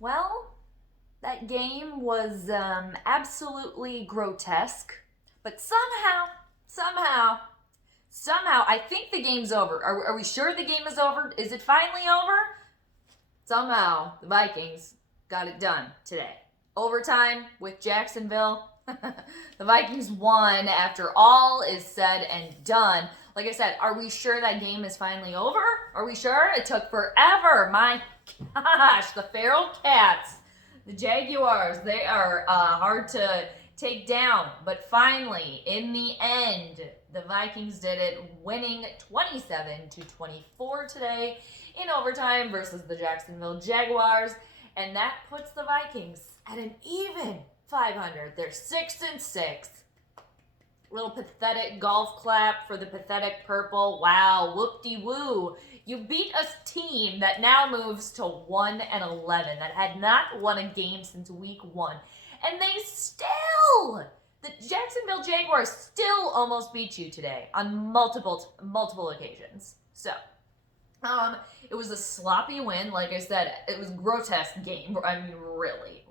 Well, that game was absolutely grotesque, but somehow, I think the game's over. Are we sure the game is over? Is it finally over? Somehow, the Vikings got it done today. Overtime with Jacksonville. The Vikings won after all is said and done. Like I said, are we sure that game is finally over? Are we sure? It took forever. My gosh, the feral cats, the Jaguars, they are hard to take down. But finally, in the end, the Vikings did it, winning 27-24 today in overtime versus the Jacksonville Jaguars. And that puts the Vikings at an even 500. They're 6-6. Little pathetic golf clap for the pathetic purple. Wow, whoop-de-woo. You beat a team that now moves to 1-11, that had not won a game since week 1. And they still, the Jacksonville Jaguars still almost beat you today on multiple occasions. So, it was a sloppy win. Like I said, it was a grotesque game. I mean, really,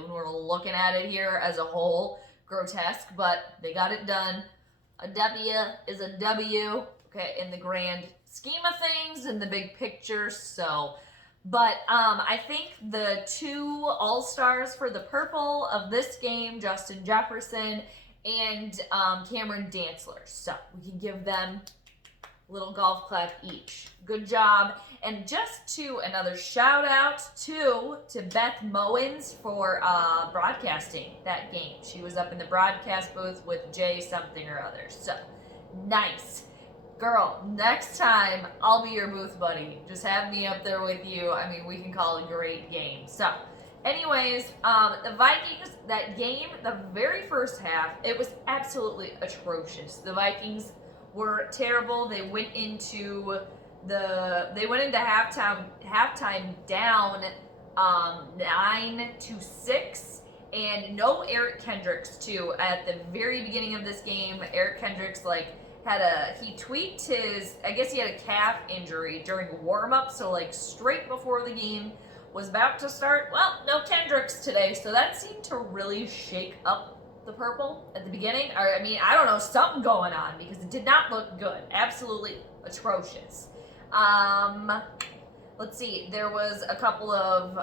when we're looking at it here as a whole, grotesque, but they got it done. A W is a W, okay, in the grand scheme of things, in the big picture. So, but I think the two all-stars for the purple of this game, Justin Jefferson and Cameron Dantzler. So we can give them little golf clap each. Good job. And just to another shout out to Beth Mowens for broadcasting that game. She was up in the broadcast booth with Jay something or other. So nice. Girl, next time I'll be your booth buddy. Just have me up there with you. I mean, we can call a great game. So anyways, the Vikings, that game, the very first half, it was absolutely atrocious. The Vikings were terrible. They went into halftime down 9-6, and no Eric Kendricks too. At the very beginning of this game, Eric Kendricks he tweaked his, I guess he had a calf injury during warm-up, so straight before the game was about to start. Well, no Kendricks today, so that seemed to really shake up the purple at the beginning. I mean, I don't know, something going on, because it did not look good. Absolutely atrocious. Let's see, there was a couple of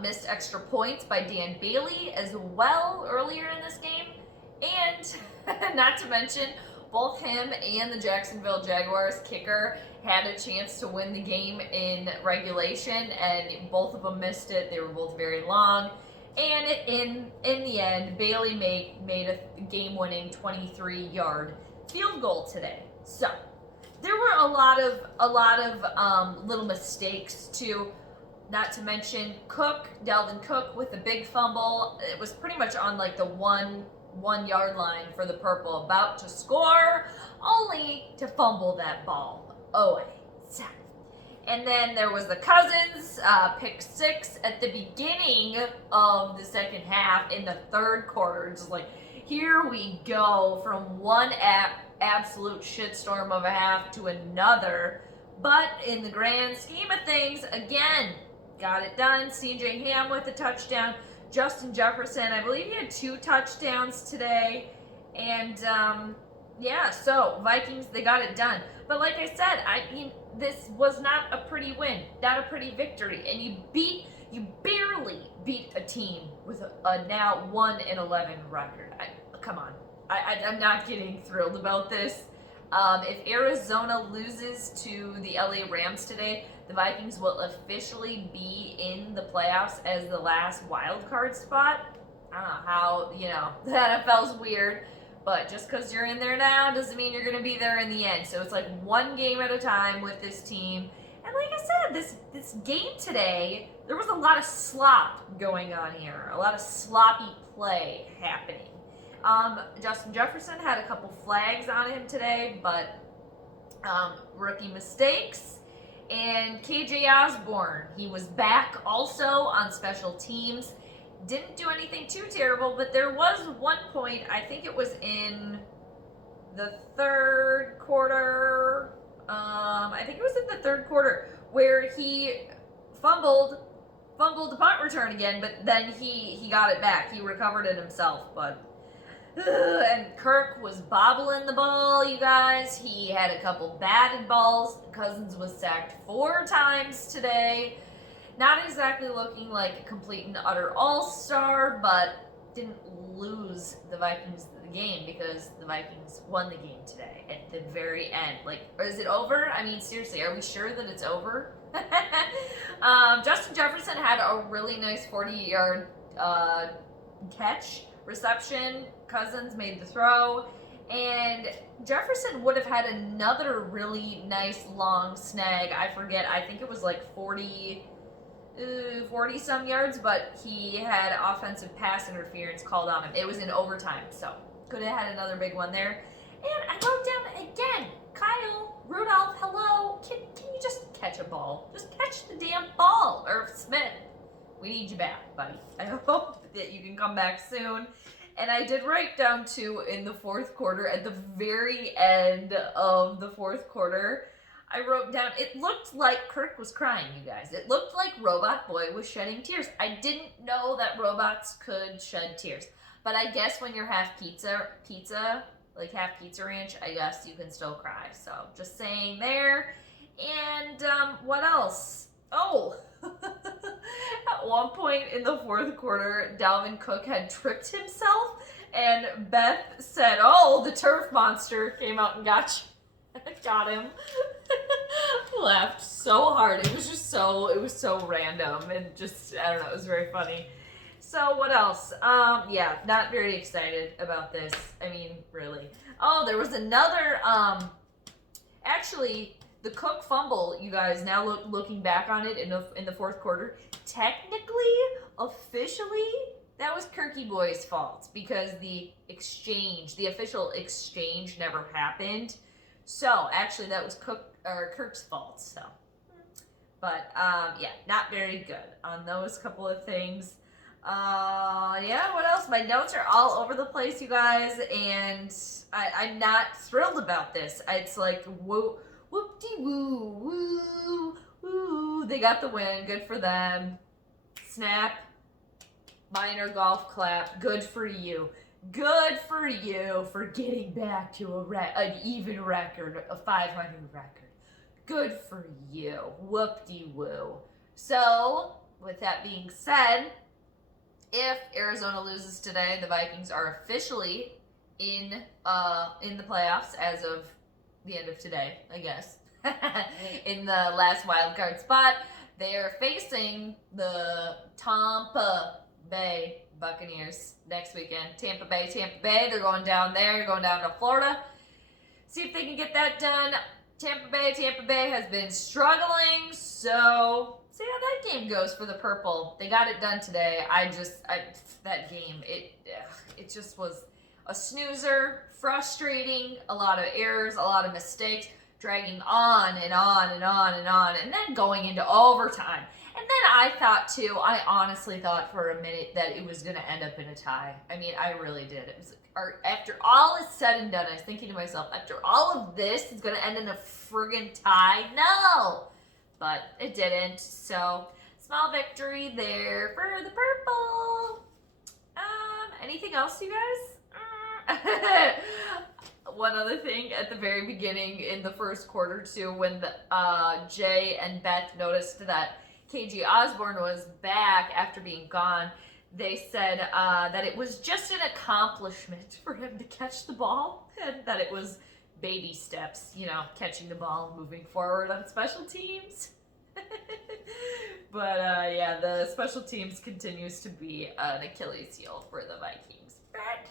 missed extra points by Dan Bailey as well earlier in this game. And not to mention, both him and the Jacksonville Jaguars kicker had a chance to win the game in regulation, and both of them missed it. They were both very long. And in the end, Bailey made a game-winning 23-yard field goal today. So there were a lot of little mistakes too. Not to mention Dalvin Cook with a big fumble. It was pretty much on the one-yard line for the purple, about to score, only to fumble that ball away. And then there was the Cousins pick 6 at the beginning of the second half in the third quarter. Just here we go from one absolute shitstorm of a half to another. But in the grand scheme of things, again, got it done. C.J. Ham with a touchdown. Justin Jefferson, I believe he had 2 touchdowns today. And so Vikings, they got it done. But like I said, this was not a pretty win, not a pretty victory, and you barely beat a team with a now 1-11 record. Come on, I'm not getting thrilled about this. If Arizona loses to the LA Rams today, the Vikings will officially be in the playoffs as the last wild card spot. I don't know how, the NFL's weird. But just because you're in there now doesn't mean you're going to be there in the end. So it's one game at a time with this team. And like I said, this game today, there was a lot of slop going on here. A lot of sloppy play happening. Justin Jefferson had a couple flags on him today, but rookie mistakes. And KJ Osborne, he was back also on special teams. Didn't do anything too terrible, but there was one point, I think it was in the third quarter, where he fumbled fumbled the punt return again, but then he got it back. He recovered it himself, but and Kirk was bobbling the ball, you guys. He had a couple batted balls. Cousins was sacked 4 times today. Not exactly looking like a complete and utter all-star, but didn't lose the Vikings the game because the Vikings won the game today at the very end. Like, is it over? I mean, seriously, are we sure that it's over? Justin Jefferson had a really nice 40-yard catch reception. Cousins made the throw, and Jefferson would have had another really nice long snag. I forget, I think it was like 40 some yards, but he had offensive pass interference called on him. It was in overtime, so could have had another big one there. And I wrote down again, Kyle, Rudolph, hello, can you just catch a ball? Just catch the damn ball. Irv Smith, we need you back, buddy. I hope that you can come back soon. And I did write down too in the fourth quarter, at the very end of the fourth quarter, I wrote down, it looked like Kirk was crying, you guys. It looked like Robot Boy was shedding tears. I didn't know that robots could shed tears. But I guess when you're half pizza, like half Pizza Ranch, I guess you can still cry. So just saying there. And what else? Oh, at one point in the fourth quarter, Dalvin Cook had tripped himself, and Beth said, "Oh, the turf monster came out and got him." Laughed so hard. It was so random and just, I don't know, it was very funny. So what else? Yeah, not very excited about this. I mean, really. Oh, there was another, actually, the Cook fumble, you guys, now looking back on it in the fourth quarter, technically, officially, that was Kirky Boy's fault because the official exchange never happened. So, actually, that was Kirk's fault, so. But, yeah, not very good on those couple of things. Yeah, what else? My notes are all over the place, you guys, and I'm not thrilled about this. It's like, whoop-de-woo, woo, woo. They got the win. Good for them. Snap. Minor golf clap. Good for you. Good for you for getting back to an even record, a 500 record. Good for you. Whoop-de-woo. So, with that being said, if Arizona loses today, the Vikings are officially in the playoffs as of the end of today, I guess. In the last wild card spot, they are facing the Tampa Bay Buccaneers next weekend. Tampa Bay. They're going down there, going down to Florida. See if they can get that done. Tampa Bay has been struggling, so see how that game goes for the purple. They got it done today. That game, it just was a snoozer, frustrating, a lot of errors, a lot of mistakes, dragging on and on and on and on, and then going into overtime. And then I honestly thought for a minute that it was going to end up in a tie. I mean, I really did. It was, after all is said and done, I was thinking to myself, after all of this, it's going to end in a friggin' tie? No! But it didn't, so small victory there for the purple. Anything else, you guys? One other thing at the very beginning in the first quarter, too, when Jay and Beth noticed that KG Osborne was back after being gone, they said that it was just an accomplishment for him to catch the ball, and that it was baby steps, catching the ball and moving forward on special teams. But, yeah, the special teams continues to be an Achilles heel for the Vikings. But,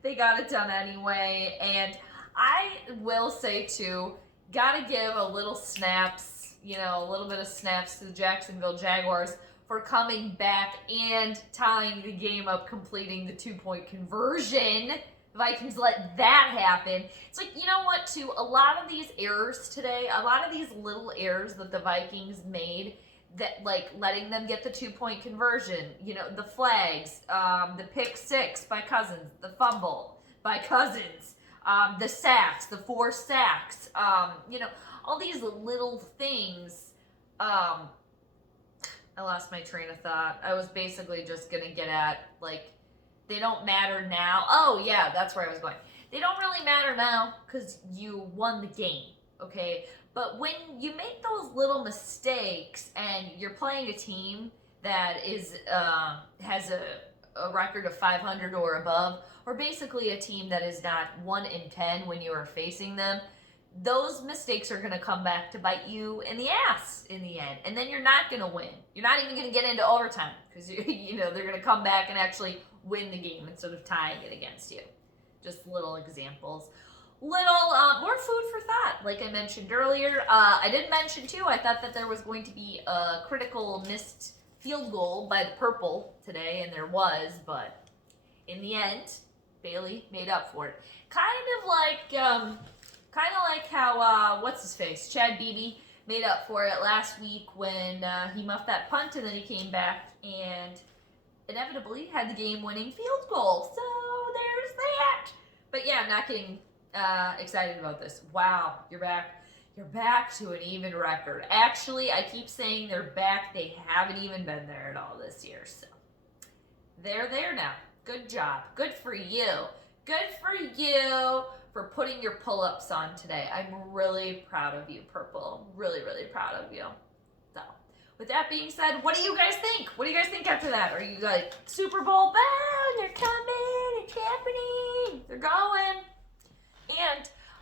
they got it done anyway. And I will say, too, gotta give a little snaps, a little bit of snaps to the Jacksonville Jaguars for coming back and tying the game up, completing the 2-point conversion. The Vikings let that happen. It's like, you know what, too? A lot of these errors today, a lot of these little errors that the Vikings made, that, like, letting them get the 2-point conversion, the flags, the pick 6 by Cousins, the fumble by Cousins, the sacks, the 4 sacks, all these little things, I lost my train of thought. I was basically just gonna get at, like, they don't matter now. Oh, yeah, that's where I was going. They don't really matter now because you won the game, okay? But when you make those little mistakes and you're playing a team that is has a record of 500 or above, or basically a team that is not 1-10 when you are facing them, those mistakes are going to come back to bite you in the ass in the end, and then you're not going to win. You're not even going to get into overtime because you know they're going to come back and actually win the game instead of tying it against you. Just little examples. Little more food for thought, like I mentioned earlier. I did mention too, I thought that there was going to be a critical missed field goal by the purple today, and there was, but in the end, Bailey made up for it. Kind of like how what's his face, Chad Beebe, made up for it last week when he muffed that punt and then he came back and inevitably had the game-winning field goal. So there's that. But yeah, I'm not getting excited about this. Wow, you're back. You're back to an even record. Actually, I keep saying they're back. They haven't even been there at all this year. So they're there now. Good job. Good for you. Good for you for putting your pull-ups on today. I'm really proud of you, Purple. Really, really proud of you. So, with that being said, what do you guys think? What do you guys think after that? Are you like, Super Bowl bound? They're coming. It's happening. They're going.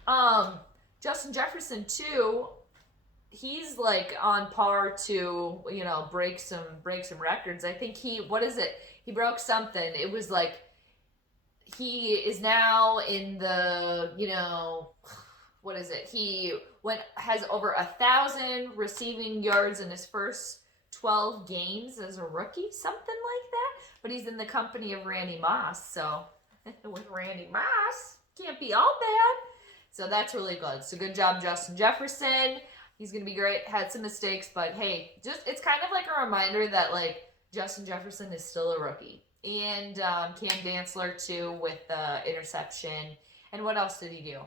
And Justin Jefferson, too, he's like on par to, you know, break some records. I think he broke something. It was like, he is now in the, you know, what is it? He has over 1,000 receiving yards in his first 12 games as a rookie, something like that. But he's in the company of Randy Moss, so with Randy Moss, can't be all bad. So that's really good. So good job, Justin Jefferson. He's gonna be great. Had some mistakes, but hey, it's kind of like a reminder that like Justin Jefferson is still a rookie. And Cam Dantzler, too, with the interception. And what else did he do?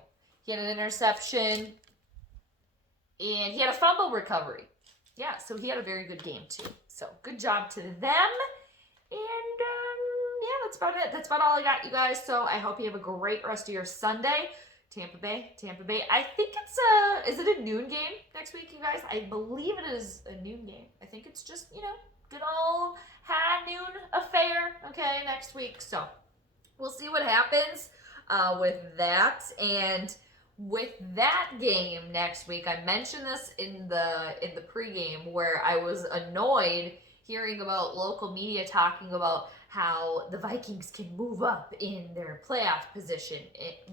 He had an interception, and he had a fumble recovery. Yeah, so he had a very good game, too. So good job to them. And, yeah, that's about it. That's about all I got, you guys. So I hope you have a great rest of your Sunday. Tampa Bay. I think is it a noon game next week, you guys? I believe it is a noon game. I think it's just, you know, good old high noon affair, okay, next week. So we'll see what happens with that. And with that game next week, I mentioned this in the pregame where I was annoyed hearing about local media talking about how the Vikings can move up in their playoff position.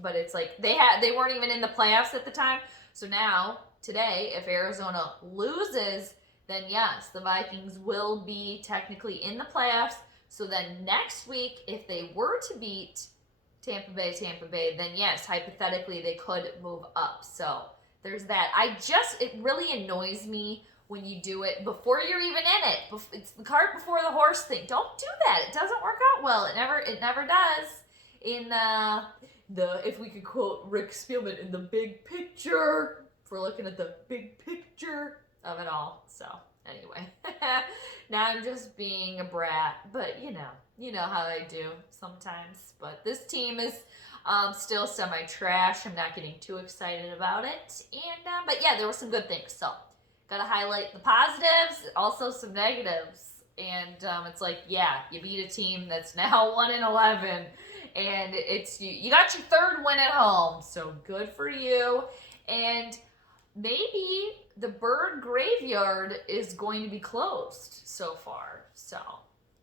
But it's like they weren't even in the playoffs at the time. So now, today, if Arizona loses, then yes, the Vikings will be technically in the playoffs. So then next week, if they were to beat Tampa Bay, then yes, hypothetically, they could move up. So there's that. It really annoys me when you do it before you're even in it. It's the cart before the horse thing. Don't do that. It doesn't work out well. It never does. In if we could quote Rick Spielman, in the big picture, if we're looking at the big picture of it all. So anyway, now I'm just being a brat, but you know how I do sometimes. But this team is still semi-trash. I'm not getting too excited about it. And but yeah, there were some good things. So gotta highlight the positives, also some negatives. And it's like, yeah, you beat a team that's now 1-11, and you got your third win at home. So good for you. And maybe the bird graveyard is going to be closed so far. So,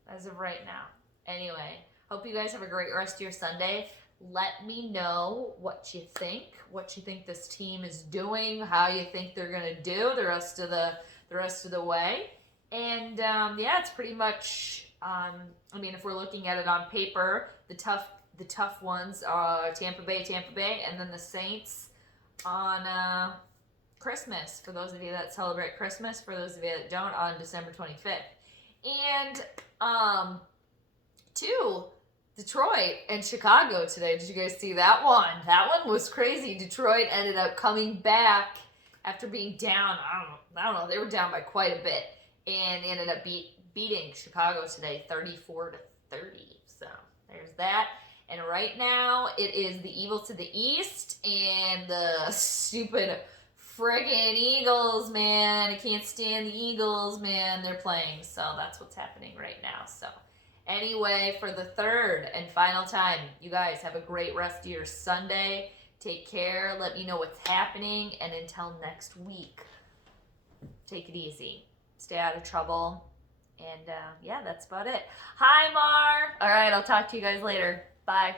as of right now. Anyway, hope you guys have a great rest of your Sunday. Let me know what you think this team is doing, how you think they're going to do the rest of the way. And yeah, it's pretty much I mean, if we're looking at it on paper, the tough ones are Tampa Bay, and then the Saints on Christmas, for those of you that celebrate Christmas, for those of you that don't, on December 25th. And two, Detroit and Chicago today. Did you guys see that one? That one was crazy. Detroit ended up coming back after being down, I don't know, they were down by quite a bit. and ended up beating Chicago today 34-30. So there's that. And right now it is the Eagles to the east and the stupid friggin' Eagles, man. I can't stand the Eagles, man. They're playing. So that's what's happening right now. So anyway, for the third and final time, you guys have a great rest of your Sunday. Take care. Let me know what's happening. And until next week, take it easy. Stay out of trouble. And yeah, that's about it. Hi, Mar. All right, I'll talk to you guys later. Bye.